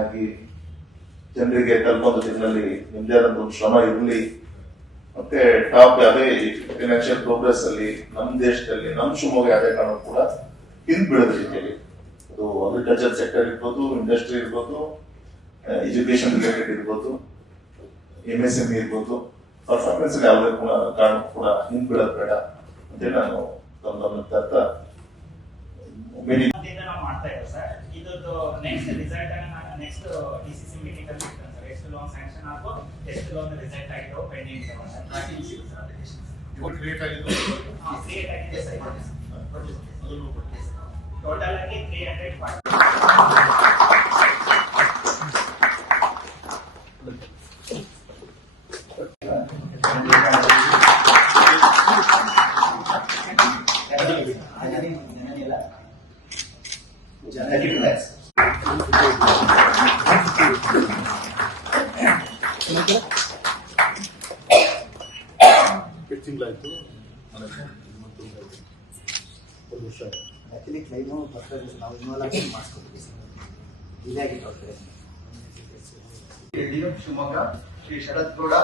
ಆಗಿ ಜನರಿಗೆ ತಲುಪೋದು ಇದರಲ್ಲಿ ನಿಮ್ದೇ ಆದಂತ ಒಂದು ಶ್ರಮ ಇರಲಿ. ಮತ್ತೆ ಟಾಪ್ ಯಾವುದೇ ಫಿನಾನ್ಷಿಯಲ್ ಪ್ರೋಗ್ರೆಸ್ ಅಲ್ಲಿ ನಮ್ಮ ದೇಶದಲ್ಲಿ ನಮ್ಮ ಶಿವಮೊಗ್ಗ ಯಾವುದೇ ಕಾರಣ ಕೂಡ ಹಿಂದ್ ಬೀಳೋದು ರೀತಿಯಲ್ಲಿ. ಅದು ಅಗ್ರಿಕಲ್ಚರ್ ಸೆಕ್ಟರ್ ಇರ್ಬೋದು ಇಂಡಸ್ಟ್ರಿ ಇರ್ಬೋದು ಎಜುಕೇಶನ್ ರಿಲೇಟೆಡ್ ಇರ್ಬೋದು ಎಂ ಎಸ್ ಎಂ ಇರ್ಬೋದು ಪರ್ಫಾರ್ಮೆನ್ಸ್ ಯಾವುದೇ ಕೂಡ ಕಾರಣ ಕೂಡ ಹಿಂದ್ ಬೀಳೋದು ಬೇಡ. ಅಂತೇಳಿ ನಾನು ತಮ್ಮ ತಮ್ಮ ತರ್ತಾ from sanction or epsilon result kind of pending tracking issues application. What rate are you doing? Ah, rate I guess I got. Total again 340. Thank you. ತಿಂಗಳಾಯ್ತು ಒಂದು ವರ್ಷ ಆಕ್ಚುಲಿ ಕ್ಲೈಮು ಬರ್ತಾ ನಾವು ಇನ್ವಾಲ್ವ್ ಮಾಡಿಸ್ಕೊತೀವಿ ಸರ್ ಇದಾಗಿ ಬರ್ತಾರೆ DDM Shimoga, Sri Sharad Gowda,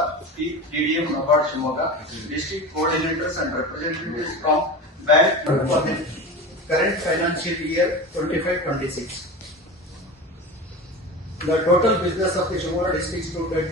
DDM Nabard Shimoga, district coordinators and representatives from bank for the current financial year twenty-five, twenty-six. The total business of the Shimoga district stood at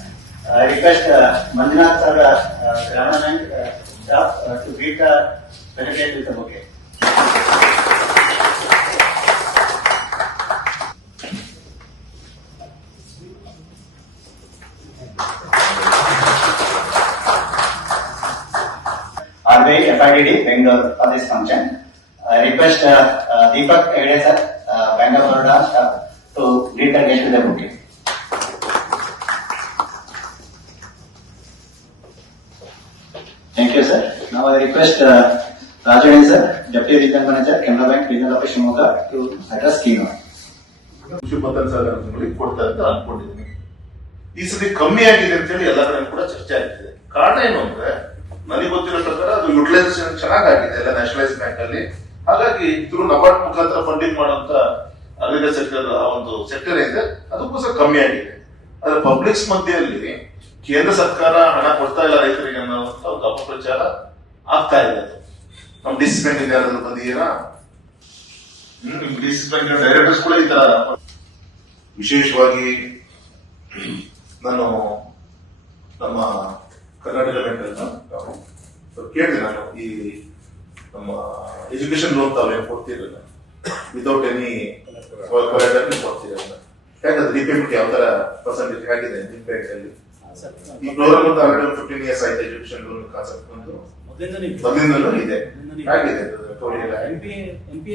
Request uh, Manjunath sir, uh, uh, Grammar uh, staff uh, to greet the delegate with a bouquet. RBI FIDD Bangalore for this function. I request uh, uh, Deepak Hegde sir, uh, Bank of Baroda staff to greet the guest with a bouquet. Thank you sir. Now I request uh, sir sir, Deputy Regional Manager, bank Office Shimoga to address keynote. Sir ಇಪ್ಪತ್ತೈದು ಸಾವಿರ ಜನಗಳಿಗೆ ಕೊಡ್ತಾರೆ ಅಂತ ಅನ್ಕೊಂಡಿದ್ದೀನಿ ಈ ಸತಿ ಕಮ್ಮಿ ಆಗಿದೆ ಅಂತ ಹೇಳಿ ಎಲ್ಲ ಕಡೆ ಕೂಡ ಚರ್ಚೆ ಆಗ್ತಿದೆ ಕಾರಣ ಏನು ಅಂದ್ರೆ ನನಗೆ ಗೊತ್ತಿರೋ ಪ್ರಕಾರ ಅದು ಯುಟಿಲೈಸೇಷನ್ ಚೆನ್ನಾಗಾಗಿದೆ ಎಲ್ಲ ನ್ಯಾಷನಲೈಸ್ ಬ್ಯಾಂಕ್ ಅಲ್ಲಿ ಹಾಗಾಗಿ ಥ್ರೂ ನಬಾರ್ಡ್ ಮುಖಾಂತರ ಫಂಡಿಂಗ್ ಮಾಡುವಂತ ಅಗ್ರಿಕಲ್ಚರ್ ಸೆಕ್ಟರ್ ಒಂದು ಸೆಕ್ಟರ್ ಇದೆ ಅದಕ್ಕೋಸ್ಕರ ಕಮ್ಮಿ ಆಗಿದೆ ಆದ್ರೆ ಪಬ್ಲಿಕ್ಸ್ ಮಧ್ಯೆಯಲ್ಲಿ ಕೇಂದ್ರ ಸರ್ಕಾರ ಹಣ ಕೊಡ್ತಾ ಇಲ್ಲ ರೈತರಿಗೆ ಅನ್ನೋಂತ ಒಂದು ಅಪಪ್ರಚಾರ ಆಗ್ತಾ ಇದೆ ನಮ್ ಡಿಸಿಪ್ಲಿನ್ ಯಾರಾದ್ರೂ ಬಂದಿದ್ದೀರಾ? ಡಿಸಿಪ್ಲಿನ್ ಡೈರೆಕ್ಟರ್ಸ್ ಕೂಡ ಈ ತರ ವಿಶೇಷವಾಗಿ ನಾನು ನಮ್ಮ ಕರ್ನಾಟಕ ಬ್ಯಾಂಕ್ ಕೇಳಿದೆ ನಾನು ಈ ನಮ್ಮ ಎಜುಕೇಶನ್ ಲೋನ್ ತಾವೇನು ಕೊಡ್ತಿರಲ್ಲ ವಿತೌಟ್ ಎನಿ ಕೊಡ್ತಿರಲ್ಲ. ಯಾಕಂದ್ರೆ ರಿಪೇಮೆಂಟ್ ಯಾವ ತರ ಪರ್ಸೆಂಟೇಜ್ ಆಗಿದೆ ಬ್ಯಾಂಕ್ ಅಂತ ಆಲ್ರೆಡಿ ಫಿಫ್ಟೀನ್ ಇಯರ್ಸ್ ಆಯ್ತು ಎಜುಕೇಶನ್ ಲೋನ್ ಕಾನ್ಸೆಪ್ಟ್ ಬಂದು. ಮೊದಲಿಂದಲೂ ಇದೆ. ಆಗಿದೆ. M P M P